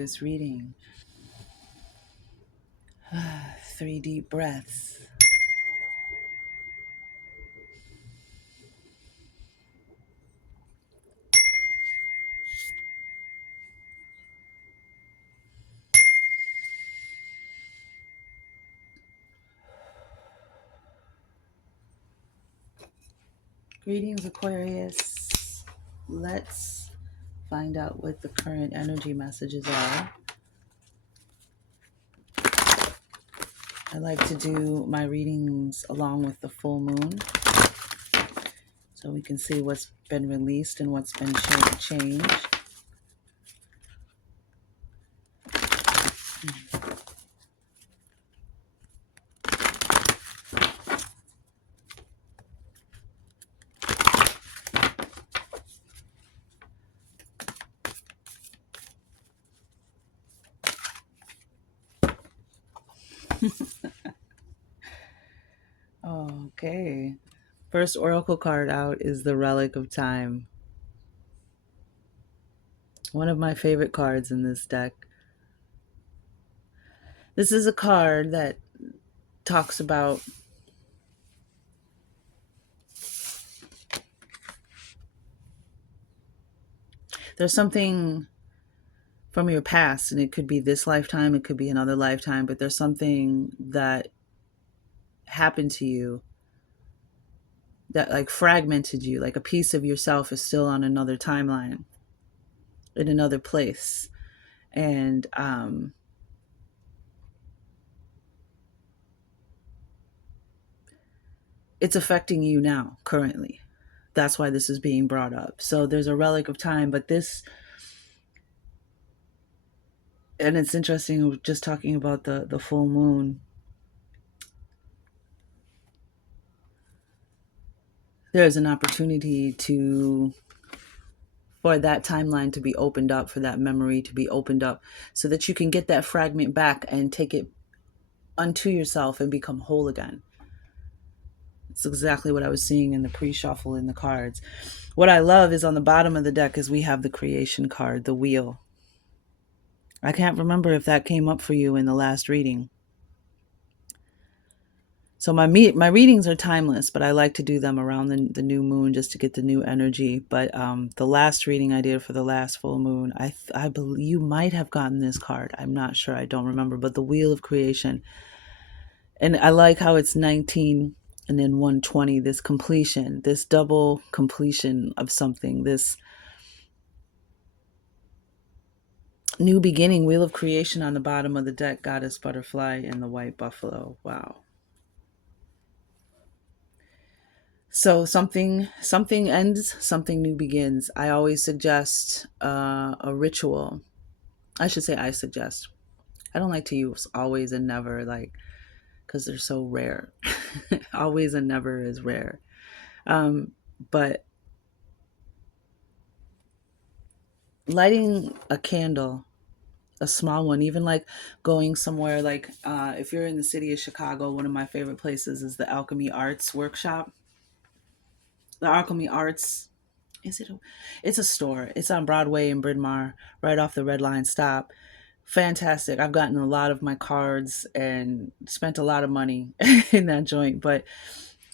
this reading. 3 deep breaths. Greetings, Aquarius. Let's find out what the current energy messages are. I like to do my readings along with the full moon so we can see what's been released and what's been changed. Okay. First oracle card out is the Relic of Time. One of my favorite cards in this deck. This is a card that talks about there's something from your past, and it could be this lifetime, it could be another lifetime, but there's something that happened to you that like fragmented you, like a piece of yourself is still on another timeline in another place. And it's affecting you now currently. That's why this is being brought up. So there's a relic of time, but this, and it's interesting just talking about the full moon. There's an opportunity for that timeline to be opened up, for that memory to be opened up, so that you can get that fragment back and take it unto yourself and become whole again. It's exactly what I was seeing in the pre-shuffle in the cards. What I love is on the bottom of the deck is we have the creation card, the wheel. I can't remember if that came up for you in the last reading. So my readings are timeless, but I like to do them around the new moon just to get the new energy. But the last reading I did for the last full moon, I believe you might have gotten this card. I'm not sure. I don't remember. But the Wheel of Creation. And I like how it's 19 and then 120, this completion, this double completion of something, this new beginning. Wheel of Creation on the bottom of the deck, Goddess Butterfly and the White Buffalo. Wow. So something ends, something new begins. I always suggest a ritual. I should say I suggest. I don't like to use always and never, like, because they're so rare. Always and never is rare. But lighting a candle, a small one, even like going somewhere, like if you're in the city of Chicago, one of my favorite places is the Alchemy Arts Workshop. The Alchemy Arts, it's a store. It's on Broadway in Bryn Mawr, right off the Red Line stop. Fantastic. I've gotten a lot of my cards and spent a lot of money in that joint. But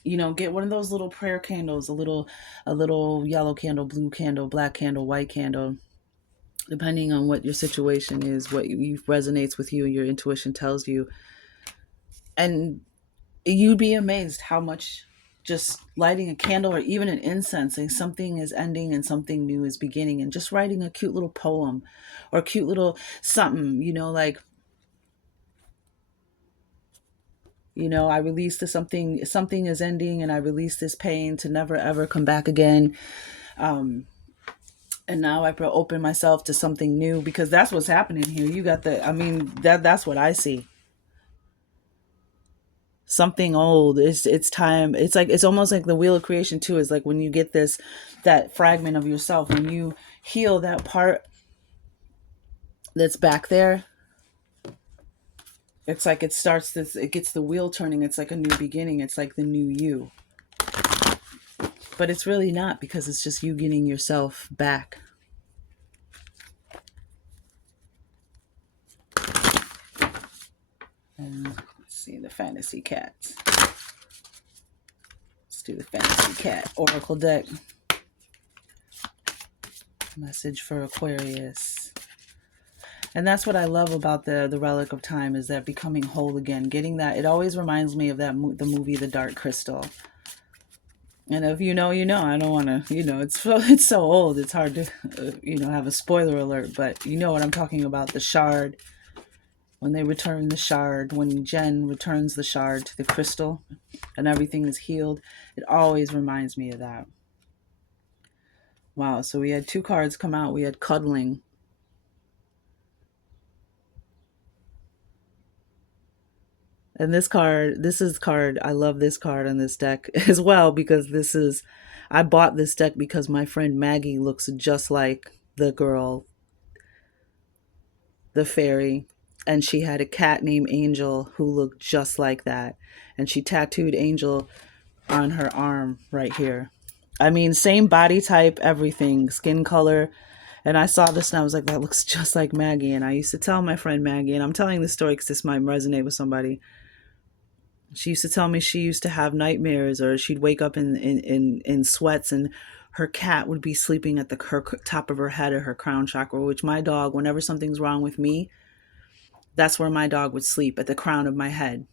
get one of those little prayer candles, a little yellow candle, blue candle, black candle, white candle, depending on what your situation is, what resonates with you, your intuition tells you. And you'd be amazed how much just lighting a candle or even an incense, saying something is ending and something new is beginning, and just writing a cute little poem or a cute little something, like, I release this something is ending, and I release this pain to never ever come back again. And now I open myself to something new, because that's what's happening here. You got that's what I see. Something old, it's time. It's almost like the Wheel of Creation too, is like when you get that fragment of yourself, when you heal that part that's back there, it's like it gets the wheel turning. It's like a new beginning. It's like the new you, but it's really not, because it's just you getting yourself back. And let's see the fantasy cat. Let's do the fantasy cat oracle deck. Message for Aquarius. And that's what I love about the relic of time is that becoming whole again, getting that. It always reminds me of the movie The Dark Crystal. And if you know, you know. I don't want to, it's so old. It's hard to, have a spoiler alert. But you know what I'm talking about. The shard. When they return the shard, when Jen returns the shard to the crystal, and everything is healed, it always reminds me of that. Wow. So we had two cards come out. We had cuddling. And I love this card on this deck as well because I bought this deck because my friend Maggie looks just like the girl, the fairy, and she had a cat named Angel who looked just like that. And she tattooed Angel on her arm right here. I mean, same body type, everything, skin color. And I saw this and I was like, that looks just like Maggie. And I used to tell my friend Maggie, and I'm telling this story because this might resonate with somebody. She used to tell me she used to have nightmares or she'd wake up in sweats and her cat would be sleeping at her top of her head or her crown chakra, which my dog, whenever something's wrong with me, that's where my dog would sleep, at the crown of my head.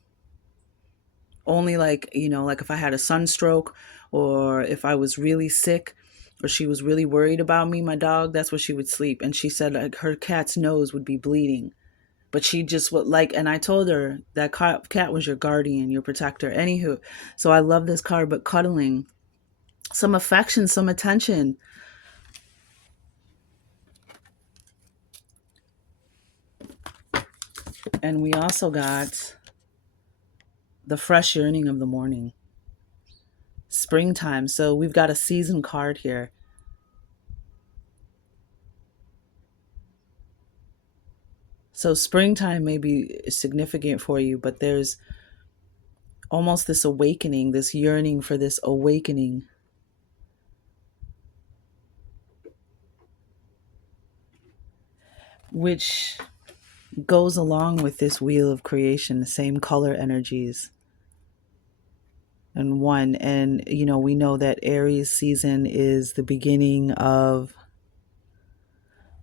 Only like if I had a sunstroke or if I was really sick or she was really worried about me, my dog, that's where she would sleep. And she said like her cat's nose would be bleeding. But she just would like, and I told her that cat was your guardian, your protector. Anywho, so I love this card, but cuddling, some affection, some attention. And we also got the fresh yearning of the morning, springtime. So we've got a season card here. So springtime may be significant for you, but there's almost this awakening, this yearning for this awakening. Which goes along with this wheel of creation, the same color energies. And one, and we know that Aries season is the beginning of,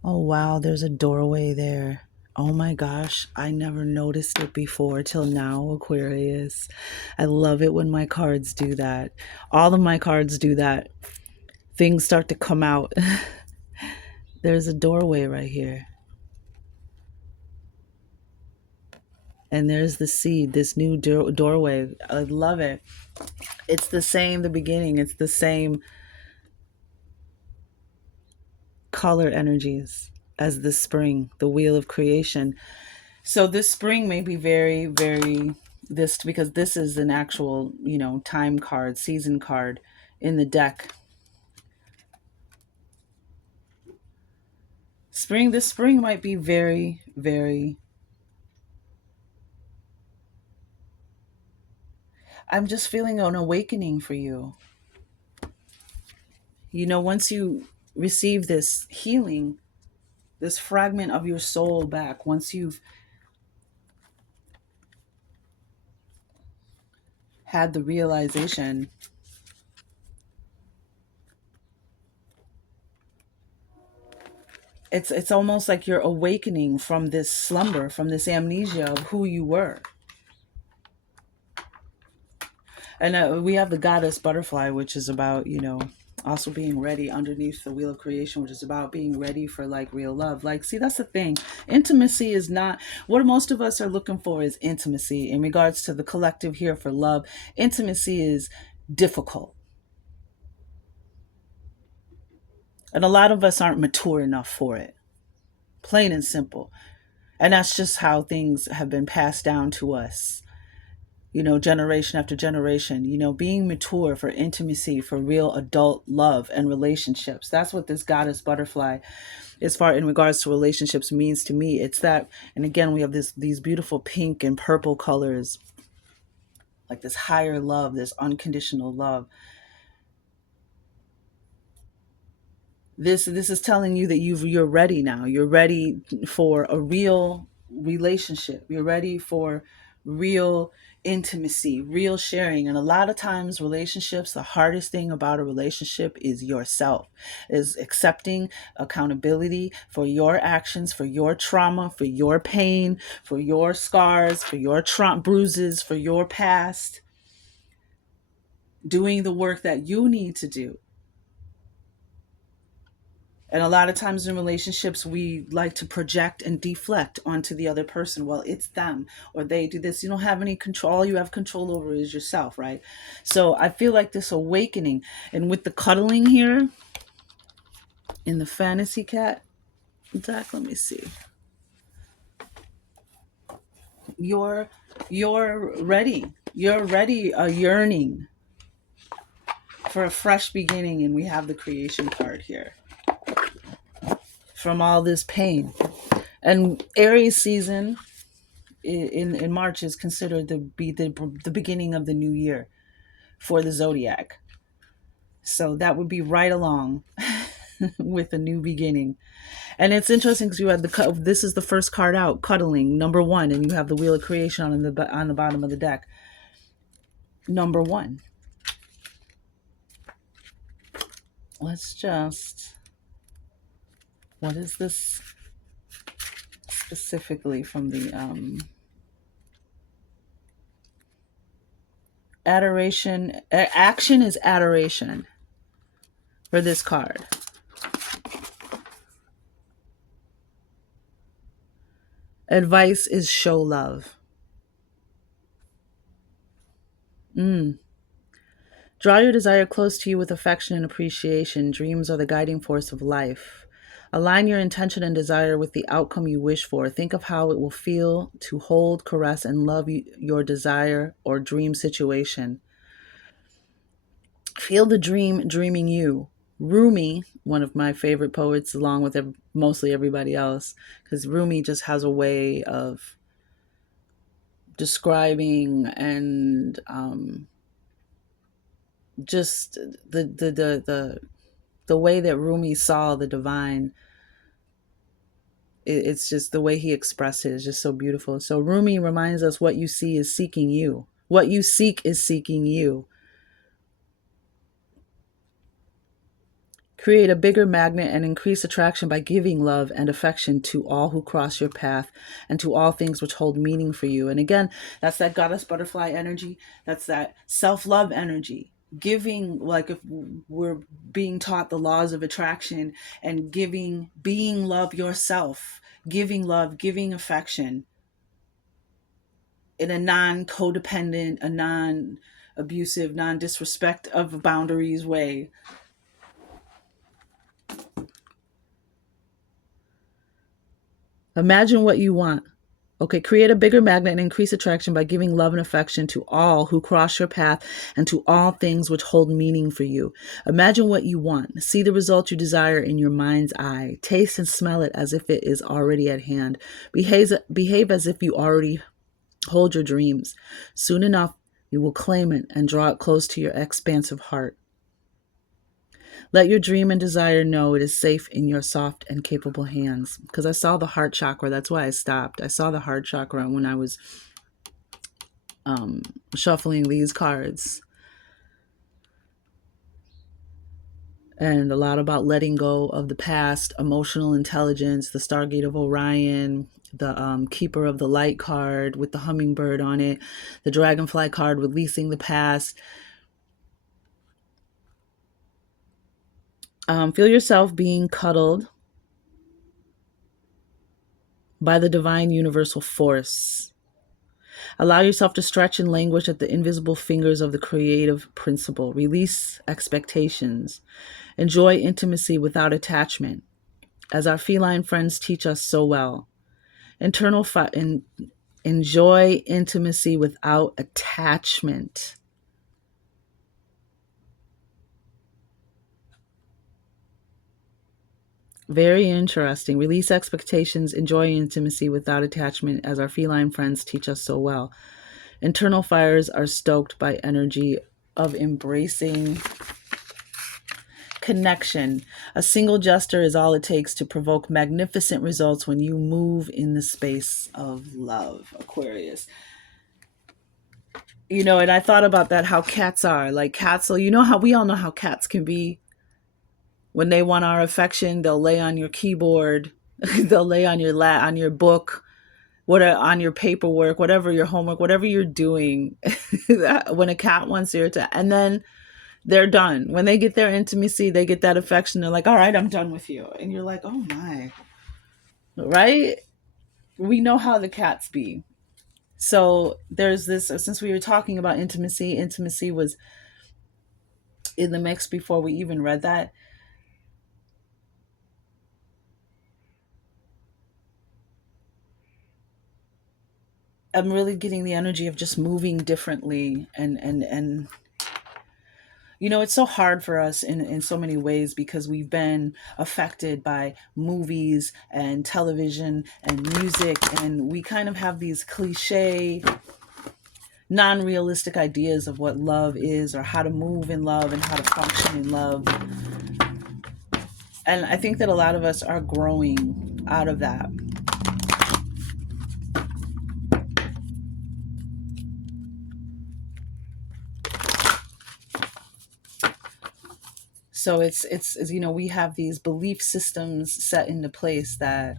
oh wow, there's a doorway there. Oh my gosh, I never noticed it before till now, Aquarius. I love it when my cards do that. All of my cards do that. Things start to come out. There's a doorway right here. And there's the seed, this new doorway. I love it. It's the beginning. It's the same color energies as the spring, the wheel of creation. So this spring may be very, very this because this is an actual, time card, season card in the deck. This spring might be very, very, I'm just feeling an awakening for you. Once you receive this healing, this fragment of your soul back, once you've had the realization, it's almost like you're awakening from this slumber, from this amnesia of who you were. And we have the goddess butterfly, which is about, also being ready underneath the wheel of creation, which is about being ready for like real love. Like, see, that's the thing. Intimacy is not what most of us are looking for, is intimacy in regards to the collective here for love. Intimacy is difficult. And a lot of us aren't mature enough for it. Plain and simple. And that's just how things have been passed down to us, generation after generation, being mature for intimacy, for real adult love and relationships. That's what this goddess butterfly, as far in regards to relationships, means to me. It's that, and again, we have these beautiful pink and purple colors, like this higher love, this unconditional love. This is telling you that you're ready now. You're ready for a real relationship. You're ready for real intimacy, real sharing. And a lot of times relationships, the hardest thing about a relationship is yourself, is accepting accountability for your actions, for your trauma, for your pain, for your scars, for your bruises, for your past, doing the work that you need to do. And a lot of times in relationships, we like to project and deflect onto the other person. Well, it's them or they do this. You don't have any control. All you have control over is yourself, right? So I feel like this awakening, and with the cuddling here in the fantasy cat deck, let me see. You're you're ready. You're ready, a yearning for a fresh beginning, and we have the creation card here from all this pain. And Aries season in March is considered to be the beginning of the new year for the zodiac. So that would be right along with a new beginning. And it's interesting because you had this is the first card out, cuddling, number one, and you have the wheel of creation on the bottom of the deck. Number one. Let's just, what is this specifically from the adoration? Action is adoration for this card. Advice is show love. Draw your desire close to you with affection and appreciation. Dreams are the guiding force of life. Align your intention and desire with the outcome you wish for. Think of how it will feel to hold, caress, and love your desire or dream situation. Feel the dream dreaming you. Rumi, one of my favorite poets, along with mostly everybody else, because Rumi just has a way of describing and just the way that Rumi saw the divine. It's just the way he expressed it is just so beautiful. So Rumi reminds us what you see is seeking you. What you seek is seeking you. Create a bigger magnet and increase attraction by giving love and affection to all who cross your path and to all things which hold meaning for you. And again, that's that goddess butterfly energy. That's that self-love energy. Giving, like if we're being taught the laws of attraction, and giving, being love yourself, giving love, giving affection in a non-codependent, a non-abusive, non-disrespect of boundaries way. Imagine what you want. Okay, create a bigger magnet and increase attraction by giving love and affection to all who cross your path and to all things which hold meaning for you. Imagine what you want. See the result you desire in your mind's eye. Taste and smell it as if it is already at hand. Behave as if you already hold your dreams. Soon enough, you will claim it and draw it close to your expansive heart. Let your dream and desire know it is safe in your soft and capable hands. Because I saw the heart chakra. That's why I stopped. I saw the heart chakra when I was shuffling these cards. And a lot about letting go of the past, emotional intelligence, the Stargate of Orion, the Keeper of the Light card with the hummingbird on it, the Dragonfly card, releasing the past. Feel yourself being cuddled by the divine universal force. Allow yourself to stretch and languish at the invisible fingers of the creative principle. Release expectations. Enjoy intimacy without attachment, as our feline friends teach us so well. Enjoy intimacy without attachment. Very interesting. Release expectations, enjoy intimacy without attachment, as our feline friends teach us so well. Internal fires are stoked by energy of embracing connection. A single gesture is all it takes to provoke magnificent results when you move in the space of love, Aquarius. And I thought about that, how cats are. Like cats, so how we all know how cats can be. When they want our affection, they'll lay on your keyboard, they'll lay on your on your book, on your paperwork, whatever your homework, whatever you're doing. When a cat wants your to, and then they're done. When they get their intimacy, they get that affection. They're like, "All right, I'm done with you," and you're like, "Oh my!" Right? We know how the cats be. So there's this. Since we were talking about intimacy, intimacy was in the mix before we even read that. I'm really getting the energy of just moving differently, and it's so hard for us in so many ways because we've been affected by movies and television and music, and we kind of have these cliche, non-realistic ideas of what love is or how to move in love and how to function in love. And I think that a lot of us are growing out of that. So it's we have these belief systems set into place that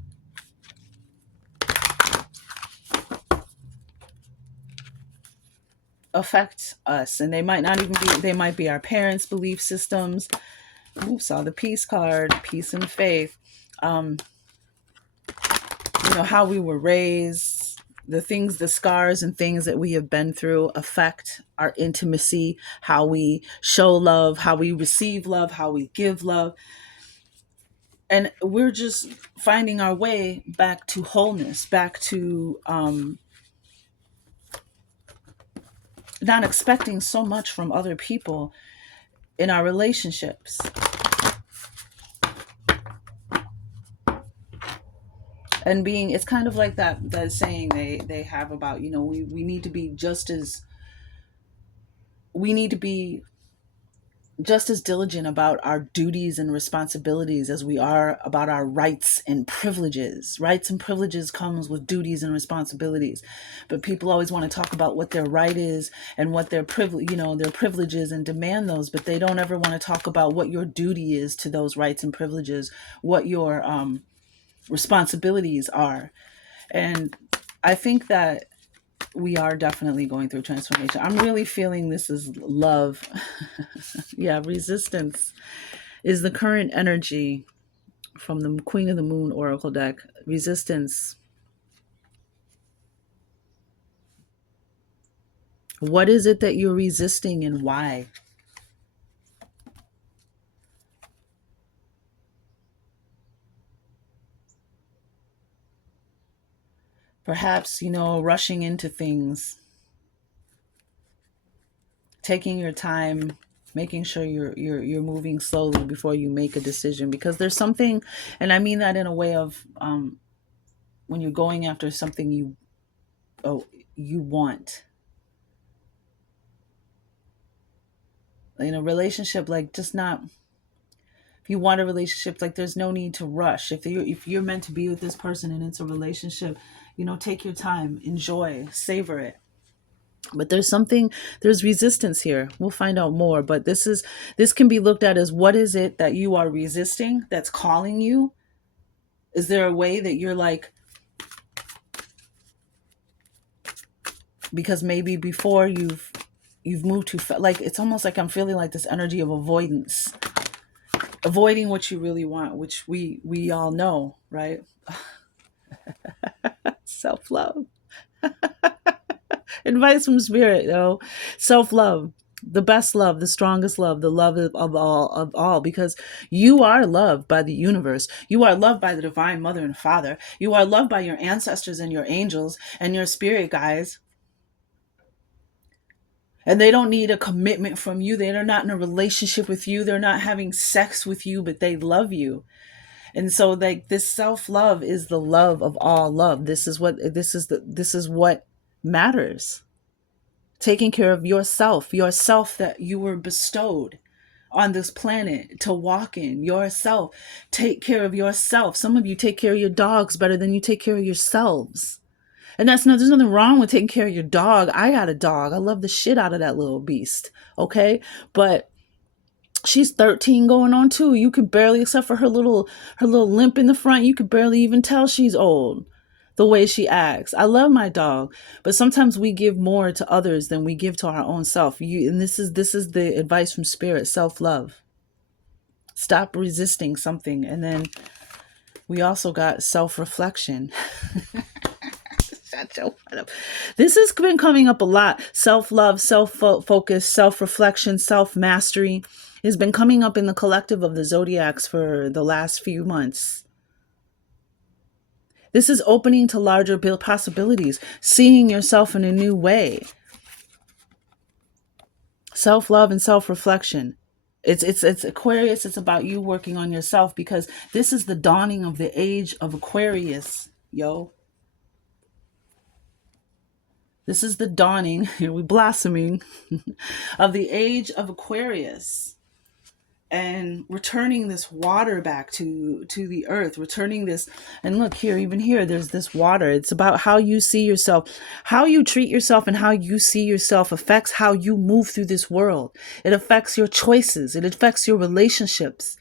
affect us, and they might not even be, they might be our parents' belief systems. Ooh, saw the peace card, peace and faith. um how we were raised, the things, the scars and things that we have been through affect our intimacy, how we show love, how we receive love, how we give love. And we're just finding our way back to wholeness, back to not expecting so much from other people in our relationships. And being, it's kind of like that saying they have about, we need to be just as, we need to be just as diligent about our duties and responsibilities as we are about our rights and privileges. Rights and privileges comes with duties and responsibilities. But people always want to talk about what their right is and what their their privileges, and demand those, but they don't ever want to talk about what your duty is to those rights and privileges, what your responsibilities are. And I think that we are definitely going through transformation. I'm really feeling this is love. Yeah, resistance is the current energy from the Queen of the Moon Oracle deck. Resistance. What is it that you're resisting and why? Perhaps, rushing into things, taking your time, making sure you're moving slowly before you make a decision, because there's something, and I mean that in a way of when you're going after something oh, you want in a relationship, like just not, if you want a relationship, like there's no need to rush. If you're meant to be with this person and it's a relationship, take your time, enjoy, savor it. But there's resistance here. We'll find out more, but this can be looked at as, what is it that you are resisting that's calling you? Is there a way that you're like, because maybe before you've moved too fast, like it's almost like I'm feeling like this energy of avoidance, avoiding what you really want, which we all know, right? Self-love. Advice from spirit, self-love, the best love, the strongest love, the love of all, because you are loved by the universe. You are loved by the divine mother and father. You are loved by your ancestors and your angels and your spirit guides. And they don't need a commitment from you. They're not in a relationship with you. They're not having sex with you, but they love you. And so, like, this self-love is the love of all love. This is what matters. Taking care of yourself that you were bestowed on this planet to walk in. Yourself. Take care of yourself. Some of you take care of your dogs better than you take care of yourselves. And there's nothing wrong with taking care of your dog. I got a dog. I love the shit out of that little beast. Okay. But she's 13 going on 2. You could barely, except for her little limp in the front, you could barely even tell she's old the way she acts. I love my dog, but sometimes we give more to others than we give to our own self. And this is the advice from Spirit, self-love. Stop resisting something. And then we also got self-reflection. Shut your up. This has been coming up a lot. Self-love, self-focus, self-reflection, self-mastery has been coming up in the collective of the zodiacs for the last few months. This is opening to larger possibilities, seeing yourself in a new way. Self-love and self-reflection. It's Aquarius. It's about you working on yourself, because this is the dawning of the age of Aquarius, yo. This is the dawning, we blossoming, of the age of Aquarius, and returning this water back to the earth, returning this. And look here, even here, there's this water. It's about how you see yourself, how you treat yourself, and how you see yourself affects how you move through this world. It affects your choices. It affects your relationships.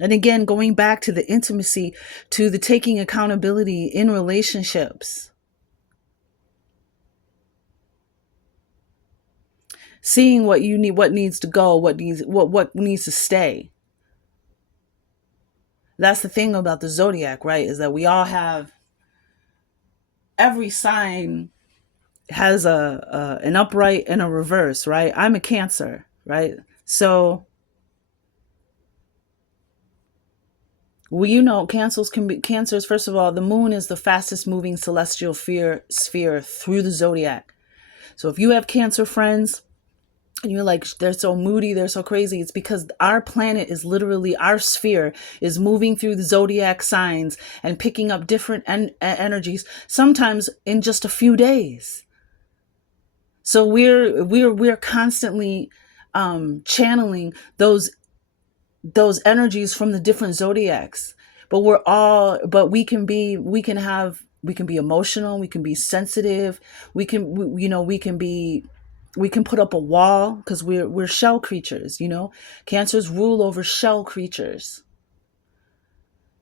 And again, going back to the intimacy, to the taking accountability in relationships. Seeing what you need, what needs to go, what needs to stay. That's the thing about the zodiac, right? Is that we all have, every sign has an upright and a reverse, right? I'm a Cancer, right? So, well, Cancers. First of all, the moon is the fastest moving celestial sphere through the zodiac. So if you have Cancer friends, and you're like, they're so moody, they're so crazy, it's because our planet is literally, our sphere is moving through the zodiac signs and picking up different energies, sometimes in just a few days. So we're constantly channeling those energies from the different zodiacs. But we can be emotional, we can be sensitive, we can put up a wall, because we're shell creatures, Cancers rule over shell creatures.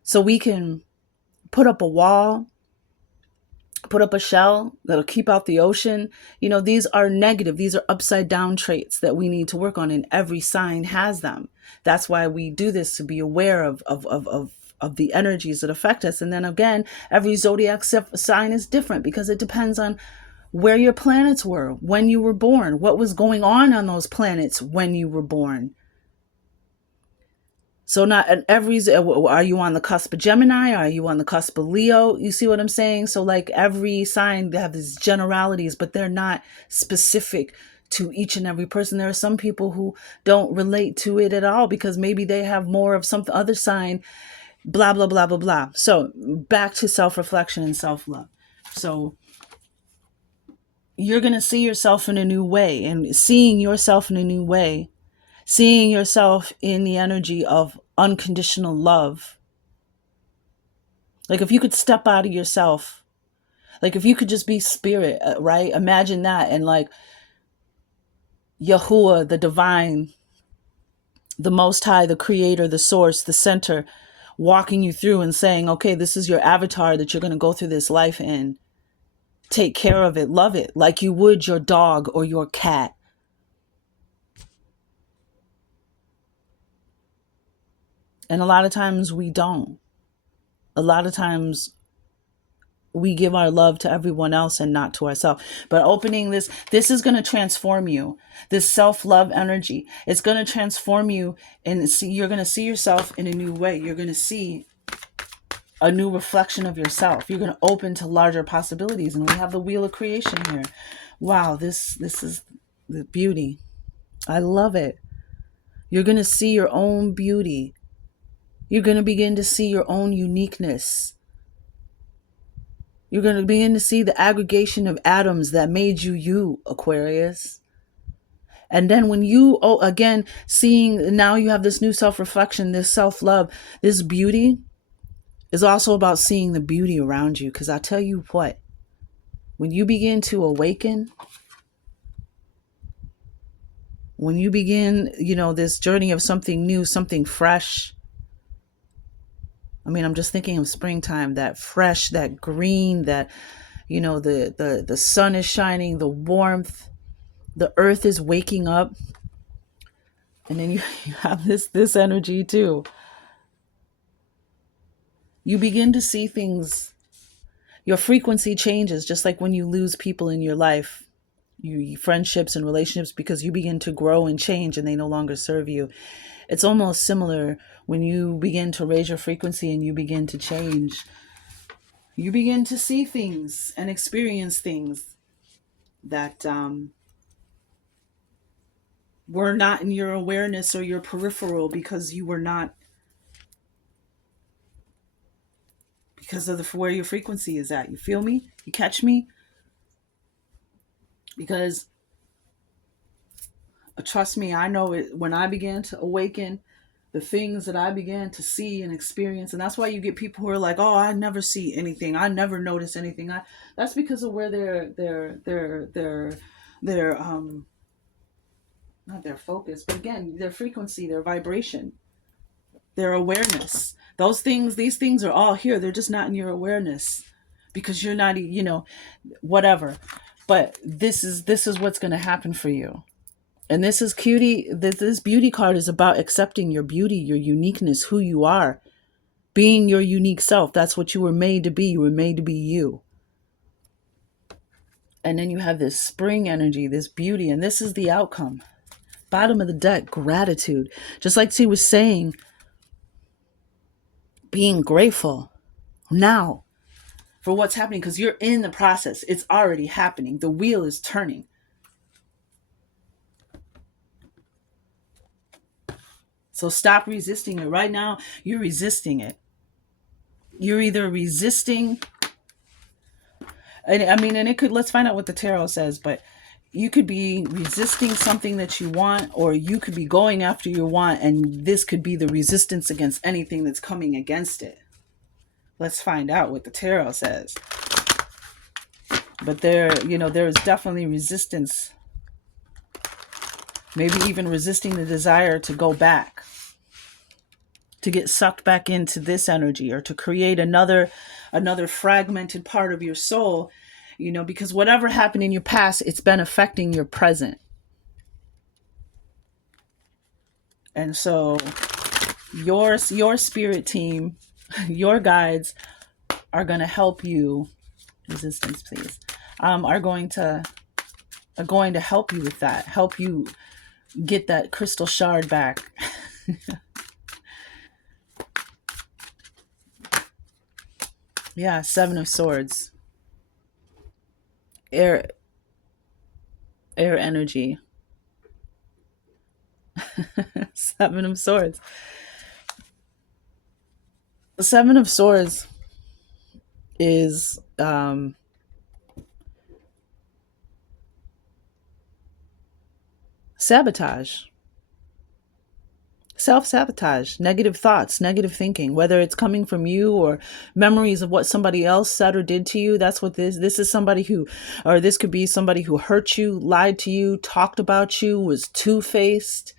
So we can put up a wall, put up a shell that'll keep out the ocean. These are negative, these are upside down traits that we need to work on, and every sign has them. That's why we do this, to be aware of the energies that affect us. And then again, every zodiac sign is different, because it depends on where your planets were when you were born, what was going on those planets when you were born. So not at are you on the cusp of Gemini? Are you on the cusp of Leo? You see what I'm saying? So like every sign, they have these generalities, but they're not specific to each and every person. There are some people who don't relate to it at all, because maybe they have more of some other sign, blah, blah, blah, blah, blah. So back to self-reflection and self-love. So you're going to see yourself in a new way, and seeing yourself in a new way, seeing yourself in the energy of unconditional love. Like if you could step out of yourself, like if you could just be spirit, right? Imagine that. And like Yahuwah, the divine, the most high, the creator, the source, the center, walking you through and saying, okay, this is your avatar that you're going to go through this life in. Take care of it, love it, like you would your dog or your cat. And a lot of times we don't. A lot of times we give our love to everyone else and not to ourselves. But opening this is going to transform you. This self-love energy, it's going to transform you, and you're going to see yourself in a new way. You're going to see a new reflection of yourself. You're going to open to larger possibilities. And we have the wheel of creation here. Wow, this is the beauty. I love it. You're going to see your own beauty. You're going to begin to see your own uniqueness. You're going to begin to see the aggregation of atoms that made you, Aquarius. And then when you, again, seeing, now you have this new self-reflection, this self-love, this beauty is also about seeing the beauty around you. Because I'll tell you what, When you begin to awaken, when you begin, this journey of something new, something fresh. I mean, I'm just thinking of springtime, that fresh, that green, that, the sun is shining, the warmth, the earth is waking up. And then you have this energy too. You begin to see things, your frequency changes, just like when you lose people in your life, you friendships and relationships, because you begin to grow and change and they no longer serve you. It's almost similar when you begin to raise your frequency and you begin to change. You begin to see things and experience things that were not in your awareness or your peripheral, because you were not, because of where your frequency is at. You feel me? You catch me? Because trust me, I know it. When I began to awaken, the things that I began to see and experience, and that's why you get people who are like, "Oh, I never see anything. I never notice anything." That's because of where their not their focus, but again, their frequency, their vibration, their awareness. These things are all here. They're just not in your awareness because you're not, whatever. But this is what's going to happen for you. And this is cutie. This beauty card is about accepting your beauty, your uniqueness, who you are, being your unique self. That's what you were made to be. You were made to be you. And then you have this spring energy, this beauty, and this is the outcome. Bottom of the deck, gratitude. Just like she was saying, being grateful now for what's happening, because you're in the process. It's already happening. The wheel is turning. So stop resisting it. Right now, you're resisting it. You're either resisting, and I mean, and it could, let's find out what the tarot says, but you could be resisting something that you want, or you could be going after your want, and this could be the resistance against anything that's coming against it. Let's find out what the tarot says. But there is definitely resistance. Maybe even resisting the desire to go back, to get sucked back into this energy, or to create another fragmented part of your soul, because whatever happened in your past, it's been affecting your present. And so your spirit team, your guides are going to help you. Resistance, please. Are going to help you with that. Help you get that crystal shard back. Yeah, Seven of Swords. Air energy. Seven of Swords. The Seven of Swords is sabotage. Self-sabotage, negative thoughts, negative thinking, whether it's coming from you or memories of what somebody else said or did to you. That's what this is. Somebody who, or this could be somebody who hurt you, lied to you, talked about you, was two-faced.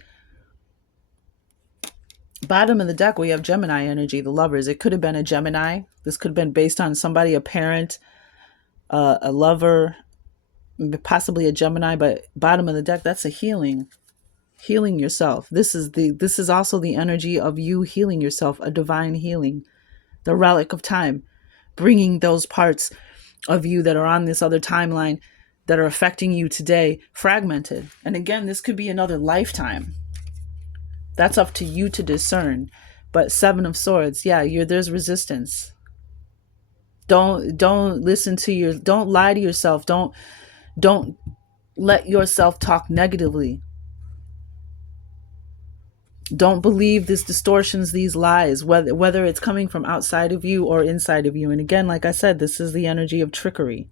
Bottom of the deck, we have Gemini energy, the Lovers. It could have been a Gemini. This could have been based on somebody, a parent, a lover, possibly a Gemini. But bottom of the deck, that's a healing yourself. This is also the energy of you healing yourself, a divine healing, the relic of time, bringing those parts of you that are on this other timeline that are affecting you today fragmented. And again, this could be another lifetime. That's up to you to discern. But Seven of Swords, yeah, there's resistance. Don't listen to don't lie to yourself. Don't let yourself talk negatively. Don't believe these distortions, these lies, whether it's coming from outside of you or inside of you. And again, like I said, this is the energy of trickery.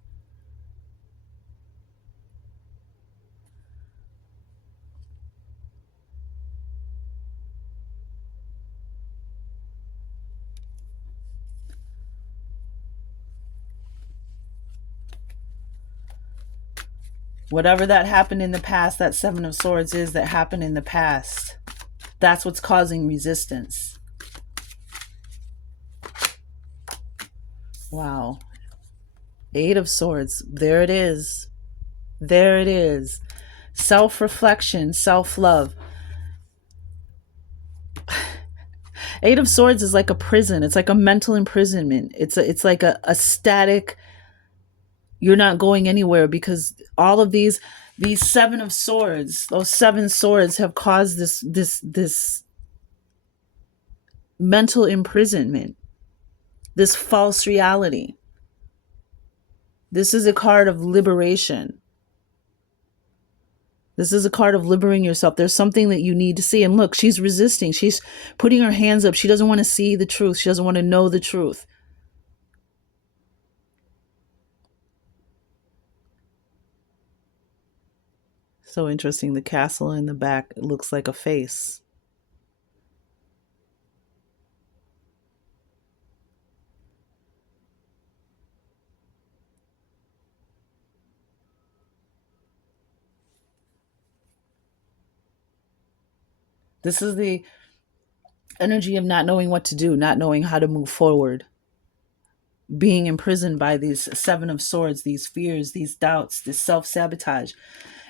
Whatever that happened in the past, that Seven of Swords is that happened in the past. That's what's causing resistance. Wow. Eight of Swords. There it is. There it is. Self-reflection, self-love. Eight of Swords is like a prison. It's like a mental imprisonment. It's like a static, you're not going anywhere, because all of these Seven of Swords, those seven swords have caused this mental imprisonment, this false reality. This is a card of liberation. This is a card of liberating yourself. There's something that you need to see. And look, she's resisting. She's putting her hands up. She doesn't want to see the truth. She doesn't want to know the truth. So interesting. The castle in the back looks like a face. This is the energy of not knowing what to do, not knowing how to move forward, being imprisoned by these Seven of Swords, these fears, these doubts, this self-sabotage.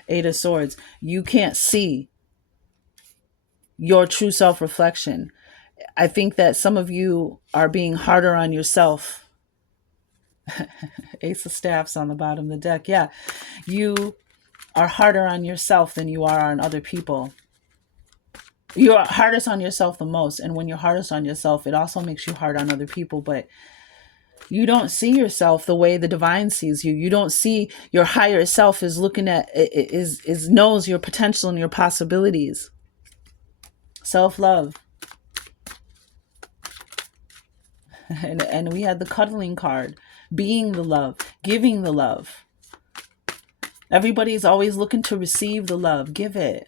Eight of Swords. You can't see your true self-reflection. I think that some of you are being harder on yourself. Ace of Staffs on the bottom of the deck. Yeah, you are harder on yourself than you are on other people. You're hardest on yourself the most. And when you're hardest on yourself, it also makes you hard on other people. But you don't see yourself the way the divine sees you. You don't see your higher self is looking at, is knows your potential and your possibilities. Self-love. And we had the cuddling card, being the love, giving the love. Everybody's always looking to receive the love. Give it.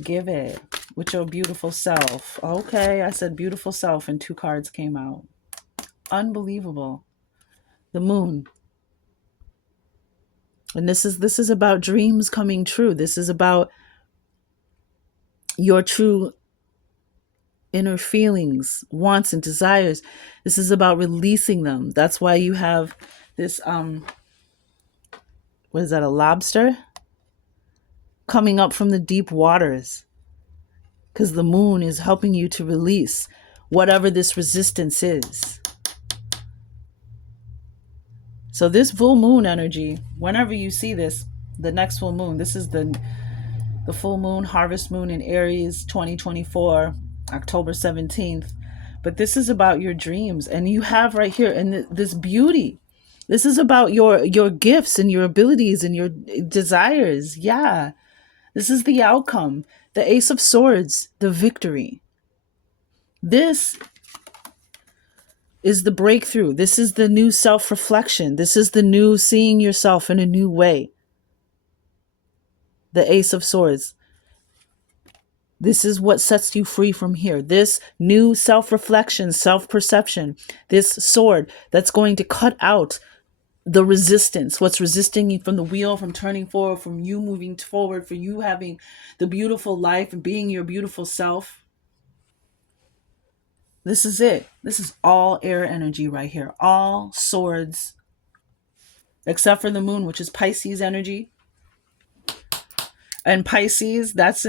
Give it with your beautiful self. Okay, I said beautiful self and two cards came out. Unbelievable. The moon. And this is about dreams coming true. This is about your true inner feelings, wants and desires. This is about releasing them. That's why you have this what is that, a lobster coming up from the deep waters, because the moon is helping you to release whatever this resistance is. So this full moon energy, whenever you see this, the next full moon, this is the full moon, harvest moon in Aries 2024, October 17th. But this is about your dreams, and you have right here, and this beauty. This is about your gifts and your abilities and your desires. Yeah. This is the outcome. The Ace of Swords, the victory. This is the breakthrough. This is the new self-reflection. This is the new seeing yourself in a new way. The Ace of Swords. This is what sets you free from here. This new self-reflection, self-perception, this sword that's going to cut out the resistance, what's resisting you from the wheel, from turning forward, from you moving forward, for you having the beautiful life and being your beautiful self. This is it. This is all air energy right here. All swords, except for the moon, which is Pisces energy. And Pisces, that's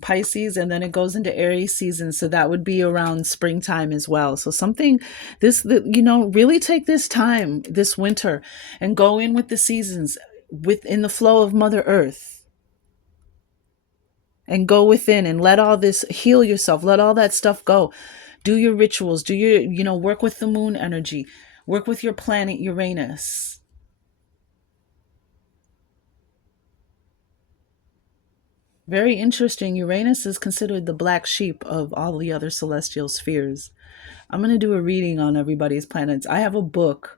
Pisces, and then it goes into Aries season, so that would be around springtime as well. So something, really take this time this winter and go in with the seasons, within the flow of Mother Earth, and go within and let all this, heal yourself, let all that stuff go. Do your rituals, do your, work with the moon energy, work with your planet Uranus. Very interesting. Uranus is considered the black sheep of all the other celestial spheres. I'm going to do a reading on everybody's planets. I have a book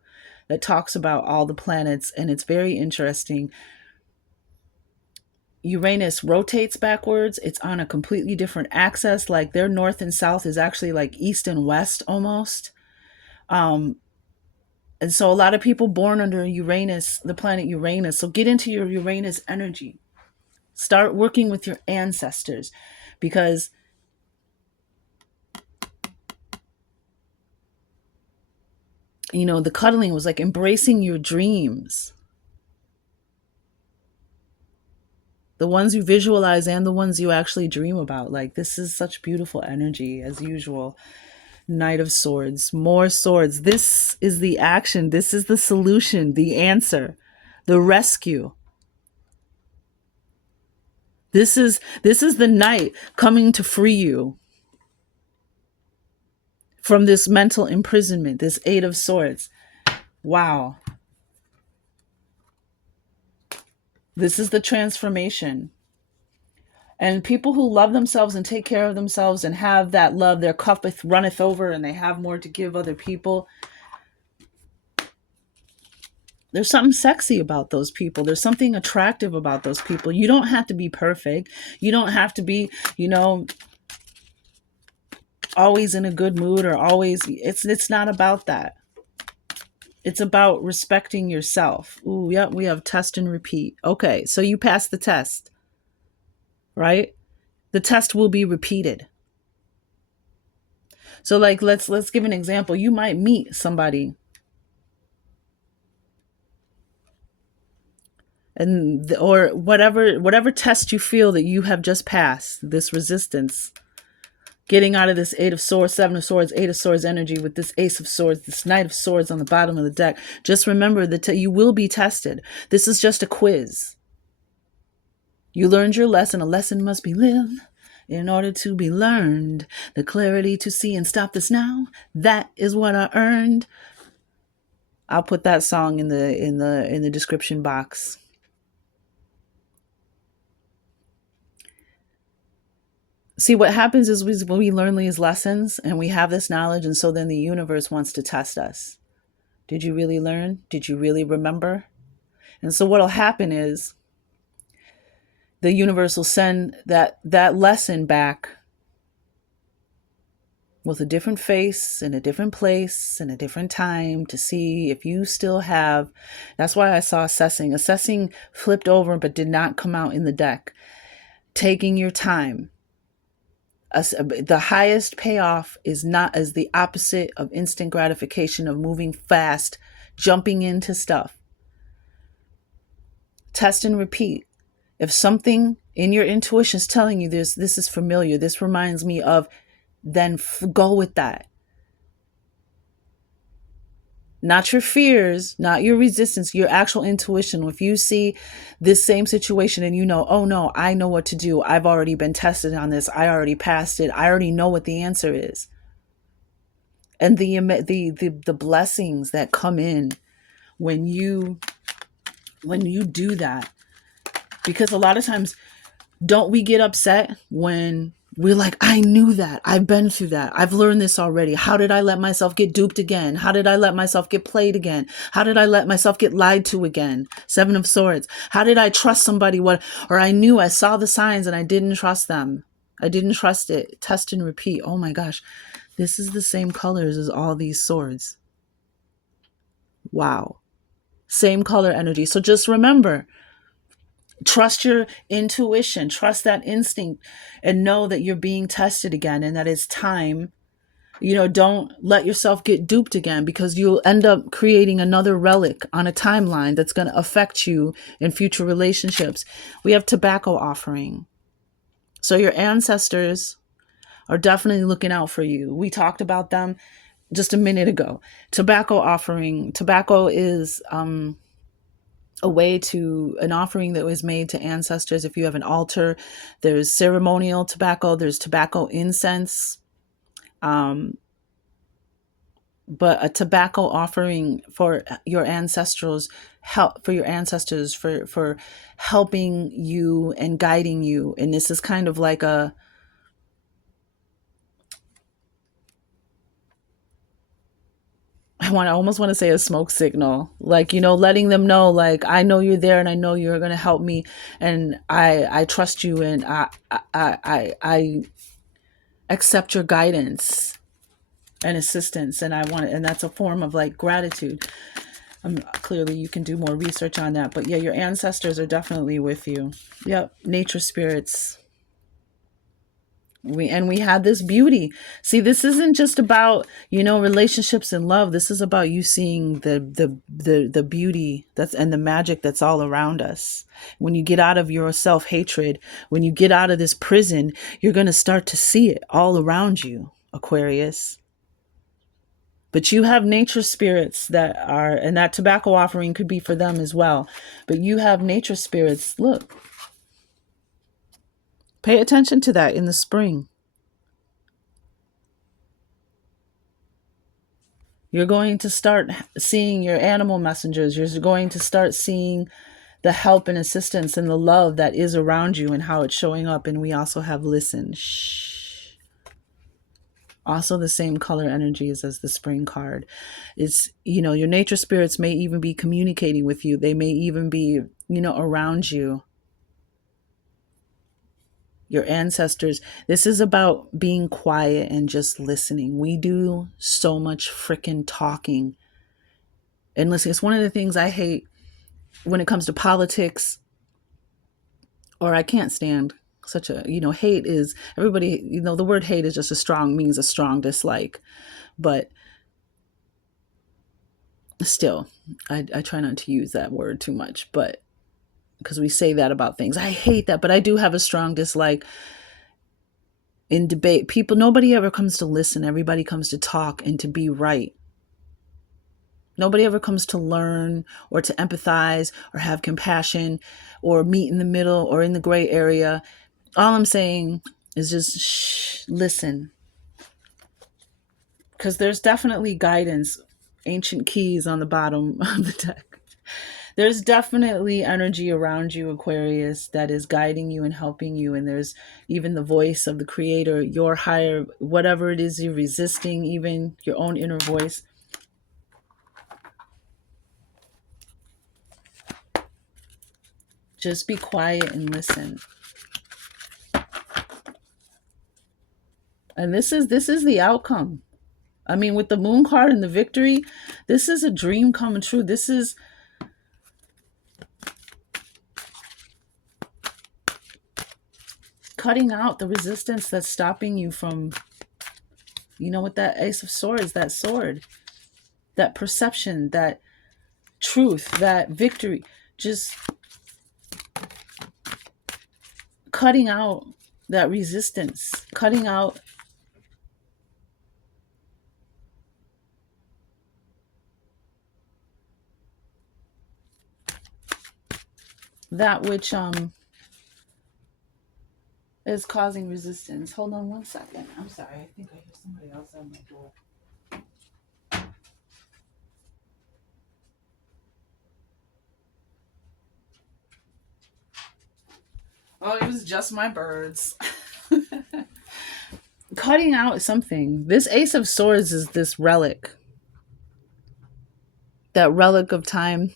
that talks about all the planets, and it's very interesting. Uranus rotates backwards. It's on a completely different axis. Like their north and south is actually like east and west almost. And so a lot of people born under Uranus, the planet Uranus. So get into your Uranus energy. Start working with your ancestors, because the cuddling was like embracing your dreams, the ones you visualize and the ones you actually dream about. Like, this is such beautiful energy as usual. Knight of Swords, more swords. This is the action. This is the solution, the answer, the rescue. This is the knight coming to free you from this mental imprisonment, this Eight of Swords. Wow. This is the transformation. And people who love themselves and take care of themselves and have that love, their cup runneth over and they have more to give other people. There's something sexy about those people. There's something attractive about those people. You don't have to be perfect. You don't have to be, always in a good mood or always, it's not about that. It's about respecting yourself. Ooh, yep, we have test and repeat. Okay, so you passed the test, right? The test will be repeated. So like let's give an example. You might meet somebody or whatever test you feel that you have just passed, this resistance, getting out of this Eight of Swords, Seven of Swords, Eight of Swords energy with this Ace of Swords, this Knight of Swords on the bottom of the deck. Just remember that you will be tested. This is just a quiz. You learned your lesson. A lesson must be lived in order to be learned. The clarity to see and stop this now. That is what I earned. I'll put that song in the description box. See, what happens is when we learn these lessons and we have this knowledge, and so then the universe wants to test us. Did you really learn? Did you really remember? And so what'll happen is the universe will send that lesson back with a different face in a different place in a different time to see if you still have. That's why I saw assessing. Assessing flipped over but did not come out in the deck. Taking your time. The highest payoff is the opposite of instant gratification, of moving fast, jumping into stuff. Test and repeat. If something in your intuition is telling you this is familiar, this reminds me of, then go with that. Not your fears, not your resistance, your actual intuition. If you see this same situation and you know, oh no, I know what to do. I've already been tested on this. I already passed it. I already know what the answer is. And the blessings that come in when you do that. Because a lot of times, don't we get upset when we're like, I knew that. I've been through that. I've learned this already. How did I let myself get duped again? How did I let myself get played again? How did I let myself get lied to again? Seven of Swords. How did I trust somebody? Or I knew, I saw the signs and I didn't trust them. I didn't trust it. Test and repeat. Oh my gosh. This is the same colors as all these swords. Wow. Same color energy. So just remember, trust your intuition, trust that instinct, and know that you're being tested again and that it's time. Don't let yourself get duped again, because you'll end up creating another relic on a timeline that's going to affect you in future relationships. We have tobacco offering. So your ancestors are definitely looking out for you. We talked about them just a minute ago. Tobacco offering. Tobacco is an offering that was made to ancestors. If you have an altar, there's ceremonial tobacco, there's tobacco incense, but a tobacco offering for your ancestors, for helping you and guiding you. And this is kind of like I almost want to say a smoke signal, like, letting them know, like, I know you're there and I know you're going to help me, and I trust you, and I accept your guidance. and assistance. And and that's a form of like gratitude. Clearly you can do more research on that, but yeah, your ancestors are definitely with you. Yep. Nature spirits. We had this beauty. See, this isn't just about, relationships and love. This is about you seeing the beauty that's and the magic that's all around us. When you get out of your self-hatred, when you get out of this prison, you're going to start to see it all around you, Aquarius. But you have nature spirits that are, and that tobacco offering could be for them as well. But you have nature spirits. Look, pay attention to that in the spring. You're going to start seeing your animal messengers. You're going to start seeing the help and assistance and the love that is around you and how it's showing up. And we also have listen. Shh. Also the same color energies as the spring card. It's, your nature spirits may even be communicating with you. They may even be, around you. Your ancestors. This is about being quiet and just listening. We do so much freaking talking. And listen, it's one of the things I hate when it comes to politics, or I can't stand such a, hate is everybody, the word hate is just means a strong dislike. But still, I try not to use that word too much, but because we say that about things. I hate that, but I do have a strong dislike in debate. Nobody ever comes to listen. Everybody comes to talk and to be right. Nobody ever comes to learn or to empathize or have compassion or meet in the middle or in the gray area. All I'm saying is just listen. Because there's definitely guidance, ancient keys on the bottom of the deck. There's definitely energy around you, Aquarius, that is guiding you and helping you. And there's even the voice of the creator, your higher, whatever it is you're resisting, even your own inner voice. Just be quiet and listen. And this is the outcome. I mean, with the moon card and the victory, this is a dream coming true. This is cutting out the resistance that's stopping you from, with that Ace of Swords, that sword, that perception, that truth, that victory. Just cutting out that resistance, cutting out that which is causing resistance. Hold on one second. I'm sorry. I think I hear somebody else on my door. Oh, it was just my birds. Cutting out something. This Ace of Swords is this relic. That relic of time.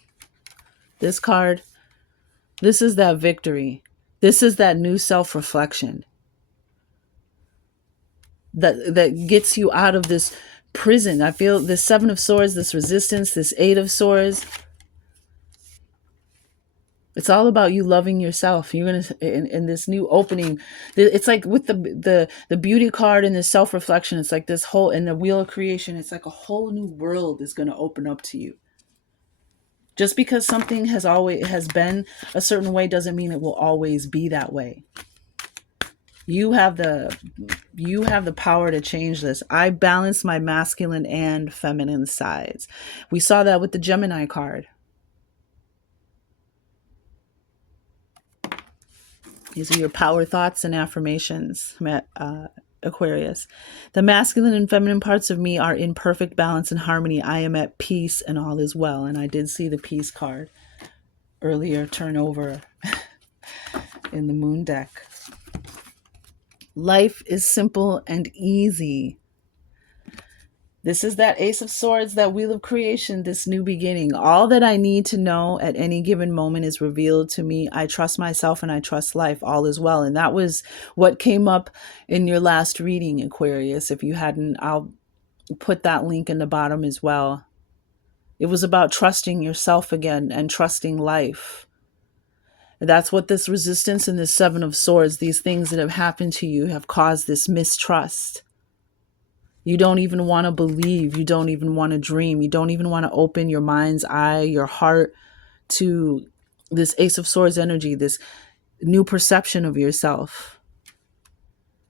This card. This is that victory. This is that new self-reflection. That gets you out of this prison. I feel this Seven of Swords, this resistance, this Eight of Swords. It's all about you loving yourself. You're gonna in this new opening. It's like with the beauty card and the self reflection. It's like this whole in the wheel of creation. It's like a whole new world is gonna open up to you. Just because something has been a certain way doesn't mean it will always be that way. You have the power to change this. I balance my masculine and feminine sides. We saw that with the Gemini card. These are your power thoughts and affirmations, Aquarius. The masculine and feminine parts of me are in perfect balance and harmony. I am at peace and all is well. And I did see the peace card earlier turn over in the moon deck. Life is simple and easy. This is that Ace of Swords, that Wheel of Creation, this new beginning. All that I need to know at any given moment is revealed to me. I trust myself and I trust life. All is well. And that was what came up in your last reading, Aquarius. If you hadn't, put that link in the bottom as well. It was about trusting yourself again and trusting life. That's what this resistance and this Seven of Swords, these things that have happened to you, have caused this mistrust. You don't even want to believe. You don't even want to dream. You don't even want to open your mind's eye, your heart to this Ace of Swords energy, this new perception of yourself.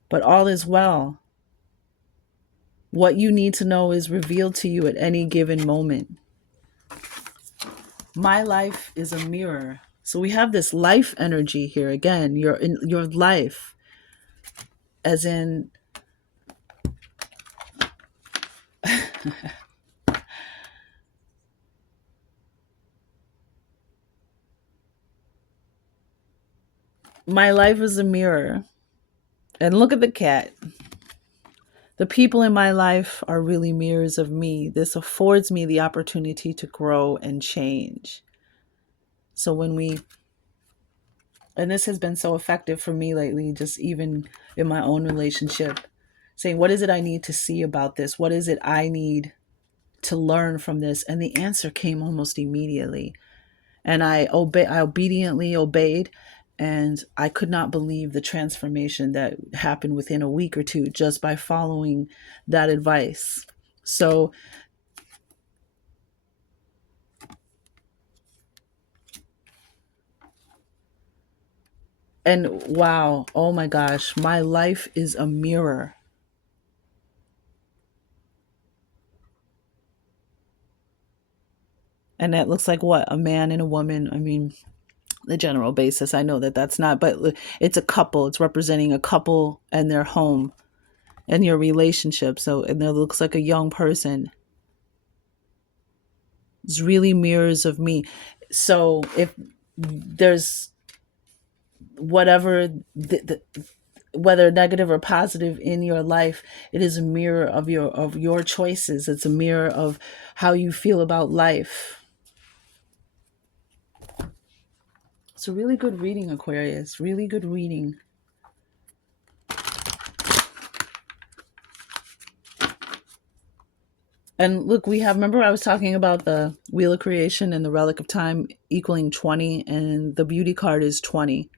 But all is well. What you need to know is revealed to you at any given moment. My life is a mirror. So we have this life energy here again. You're in your life, as in my life is a mirror. And look at the cat. The people in my life are really mirrors of me. This affords me the opportunity to grow and change. So when we, and this has been so effective for me lately, just even in my own relationship, saying, what is it I need to see about this? What is it I need to learn from this? And the answer came almost immediately. And I obediently obeyed, and I could not believe the transformation that happened within a week or two just by following that advice. So, and wow, oh my gosh, my life is a mirror. And that looks like what? A man and a woman. I mean, the general basis. I know that that's not, but it's a couple. It's representing a couple and their home and your relationship. So, and it looks like a young person. It's really mirrors of me. So if there's whatever, whether negative or positive in your life, it is a mirror of your choices. It's a mirror of how you feel about life. It's a really good reading, Aquarius. Really good reading. And look, we have, remember I was talking about the Wheel of Creation and the Relic of Time equaling 20, and the beauty card is 20.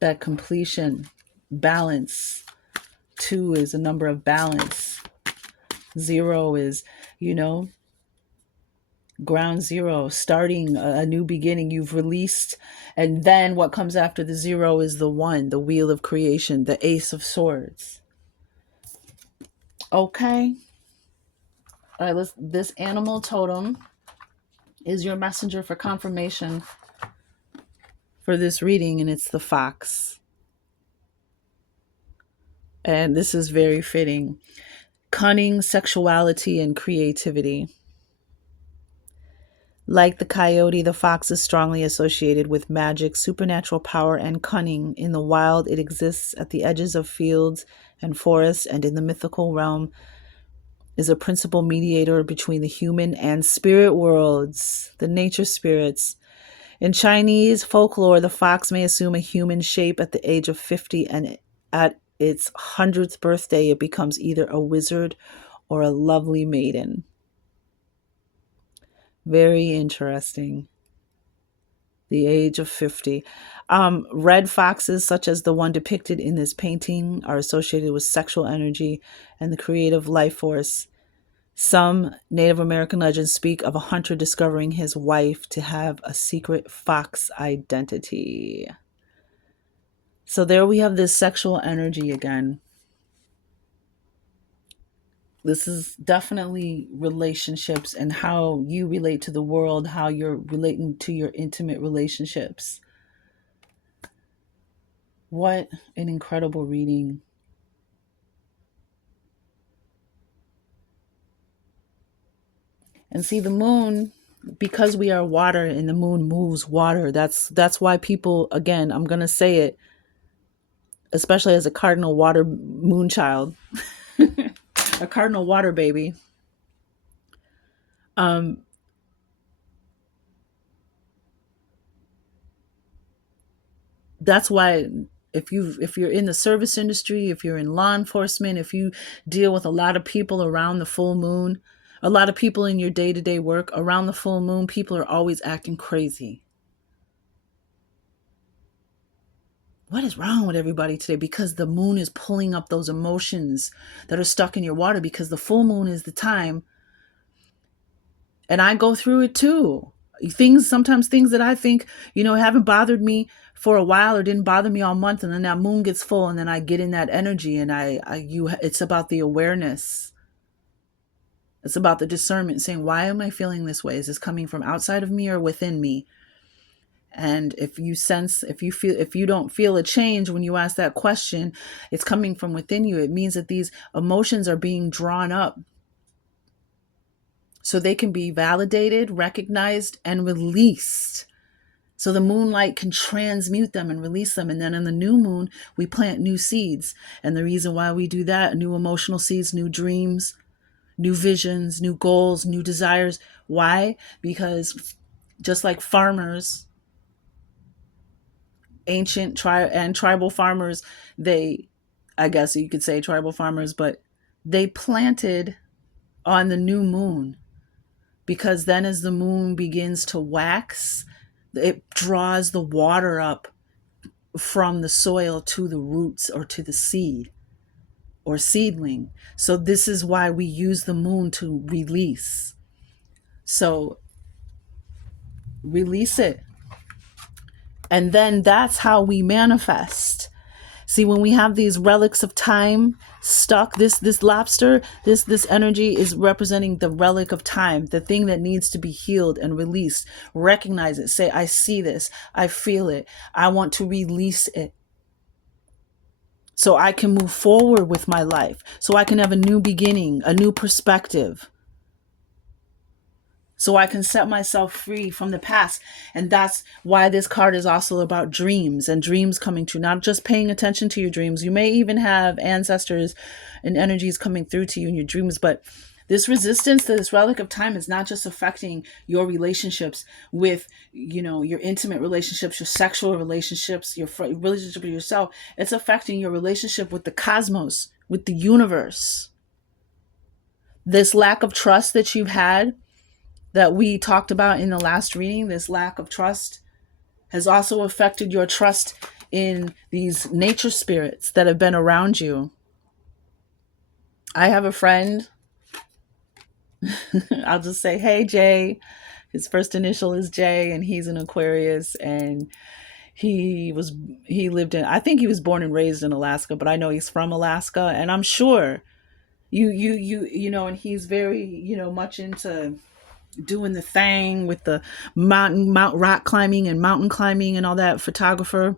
That completion, balance. 2 is a number of balance. 0 is, you know, ground zero, starting a new beginning. You've released, and then what comes after the 0 is the 1, the Wheel of Creation, the Ace of Swords. Okay. All right, this animal totem is your messenger for confirmation for this reading, and it's the fox. And this is very fitting. Cunning, sexuality, and creativity. Like the coyote, the fox is strongly associated with magic, supernatural power, and cunning. In the wild, it exists at the edges of fields and forests, and in the mythical realm is a principal mediator between the human and spirit worlds, the nature spirits. In Chinese folklore, the fox may assume a human shape at the age of 50, and at its 100th birthday, it becomes either a wizard or a lovely maiden. Very interesting. The age of 50. Red foxes, such as the one depicted in this painting, are associated with sexual energy and the creative life force. Some Native American legends speak of a hunter discovering his wife to have a secret fox identity. So there we have this sexual energy again. This is definitely relationships and how you relate to the world, how you're relating to your intimate relationships. What an incredible reading. And see, the moon, because we are water and the moon moves water, that's why people, again, I'm going to say it, especially as a cardinal water moon child, a cardinal water baby. Um, that's why if you're in the service industry, if you're in law enforcement, if you deal with a lot of people around the full moon, a lot of people in your day-to-day work around the full moon, people are always acting crazy. What is wrong with everybody today? Because the moon is pulling up those emotions that are stuck in your water, because the full moon is the time. And I go through it too. Sometimes things that I think, haven't bothered me for a while or didn't bother me all month. And then that moon gets full and then I get in that energy, and it's about the awareness. It's about the discernment, saying, why am I feeling this way? Is this coming from outside of me or within me? And if you don't feel a change when you ask that question, it's coming from within you. It means that these emotions are being drawn up so they can be validated, recognized, and released. So the moonlight can transmute them and release them. And then in the new moon, we plant new seeds. And the reason why we do that, new emotional seeds, new dreams, new visions, new goals, new desires. Why? Because just like farmers, ancient tribal farmers, I guess you could say tribal farmers, but they planted on the new moon, because then as the moon begins to wax, it draws the water up from the soil to the roots or to the seed or seedling. So this is why we use the moon to release. So release it. And then that's how we manifest. See, when we have these relics of time stuck, this lobster, this energy is representing the relic of time, the thing that needs to be healed and released. Recognize it. Say, I see this. I feel it. I want to release it, so I can move forward with my life, so I can have a new beginning, a new perspective, so I can set myself free from the past. And that's why this card is also about dreams and dreams coming true, not just paying attention to your dreams. You may even have ancestors and energies coming through to you in your dreams, but this resistance to this relic of time is not just affecting your relationships with, your intimate relationships, your sexual relationships, your relationship with yourself. It's affecting your relationship with the cosmos, with the universe. This lack of trust that you've had, that we talked about in the last reading, this lack of trust has also affected your trust in these nature spirits that have been around you. I have a friend, I'll just say, hey, Jay. His first initial is J, and he's an Aquarius, and he lived in, I think he was born and raised in Alaska, but I know he's from Alaska, and I'm sure and he's very, much into doing the thing with the mount rock climbing and mountain climbing and all that, photographer.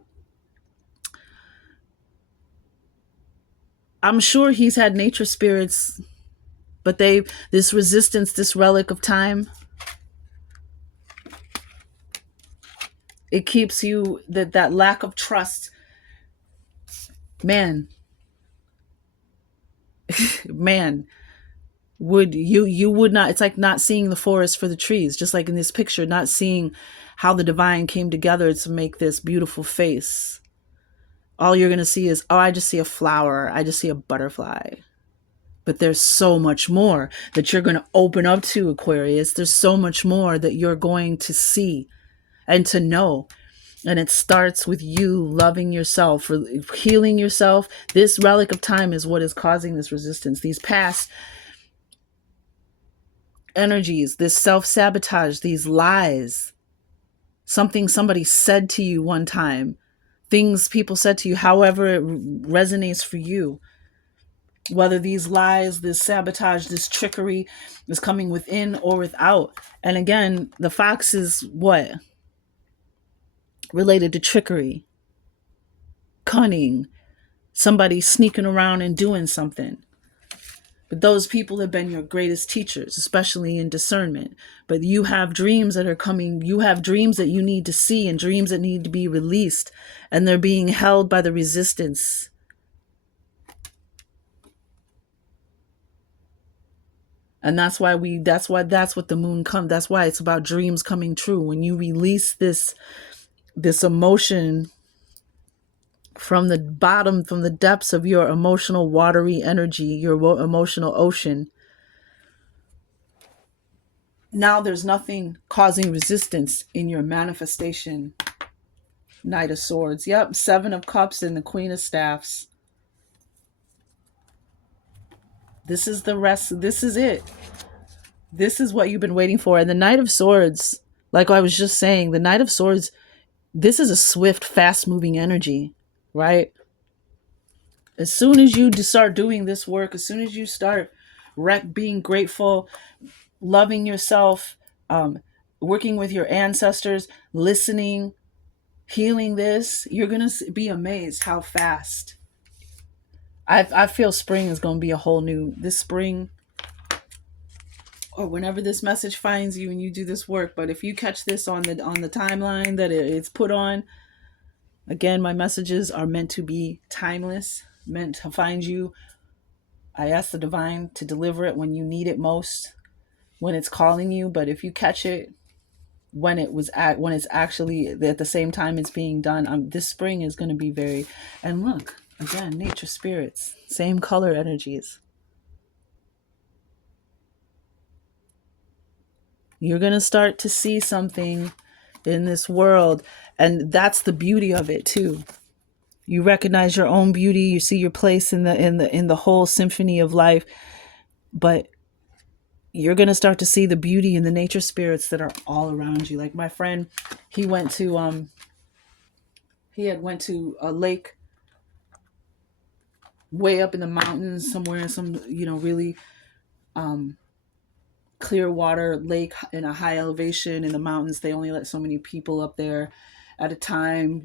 I'm sure he's had nature spirits, but this resistance, this relic of time, it keeps you, that lack of trust. Man, would you would not, it's like not seeing the forest for the trees, just like in this picture, not seeing how the divine came together to make this beautiful face. All you're going to see is, oh, I just see a flower, I just see a butterfly. But there's so much more that you're going to open up to, Aquarius. There's so much more that you're going to see and to know. And it starts with you loving yourself, healing yourself. This relic of time is what is causing this resistance. These past energies, this self-sabotage, these lies, something somebody said to you one time, things people said to you, however it resonates for you. Whether these lies, this sabotage, this trickery is coming within or without. And again, the fox is what? Related to trickery, cunning, somebody sneaking around and doing something. But those people have been your greatest teachers, especially in discernment. But you have dreams that are coming. You have dreams that you need to see and dreams that need to be released. And they're being held by the resistance. And that's what the moon comes. That's why it's about dreams coming true. When you release this emotion from the bottom, from the depths of your emotional watery energy, your emotional ocean. Now there's nothing causing resistance in your manifestation. Knight of Swords. Yep, Seven of Cups and the Queen of Staffs. This is the rest. This is it. This is what you've been waiting for. And the Knight of Swords, like I was just saying, the Knight of Swords, this is a swift, fast moving energy, right? As soon as you start doing this work, as soon as you start being grateful, loving yourself, um, working with your ancestors, listening, healing this, you're going to be amazed how fast. I feel spring is going to be a whole new, this spring, or whenever this message finds you and you do this work. But if you catch this on the timeline that it's put on, again, my messages are meant to be timeless, meant to find you. I ask the divine to deliver it when you need it most, when it's calling you. But if you catch it when it's actually at the same time it's being done, this spring is going to be very. And look again, nature spirits, same color energies. You're going to start to see something in this world, and that's the beauty of it too. You recognize your own beauty, you see your place in the whole symphony of life, but you're going to start to see the beauty in the nature spirits that are all around you. Like my friend, he went to went to a lake way up in the mountains somewhere, in some really clear water lake in a high elevation in the mountains. They only let so many people up there at a time.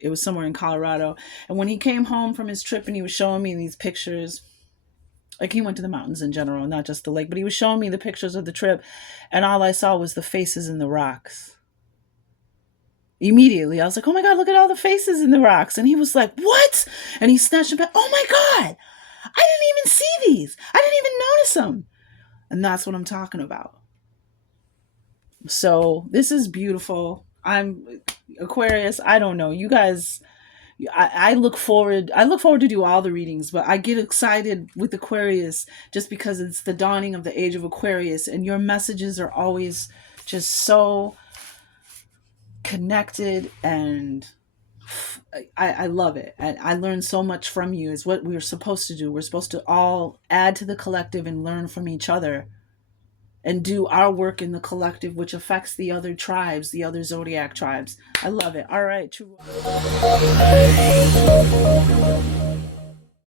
It was somewhere in Colorado. And when he came home from his trip and he was showing me these pictures, like he went to the mountains in general, not just the lake, but he was showing me the pictures of the trip, and all I saw was the faces in the rocks. Immediately, I was like, oh my God, look at all the faces in the rocks. And he was like, what? And he snatched them back. Oh my God, I didn't even see these. I didn't even notice them. And that's what I'm talking about. So this is beautiful. I'm Aquarius. I don't know. You guys, I look forward to do all the readings, but I get excited with Aquarius just because it's the dawning of the age of Aquarius, and your messages are always just so connected, and I love it. And I learn so much from you. Is what we're supposed to do. We're supposed to all add to the collective and learn from each other and do our work in the collective, which affects the other tribes, the other zodiac tribes. I love it. All right, true.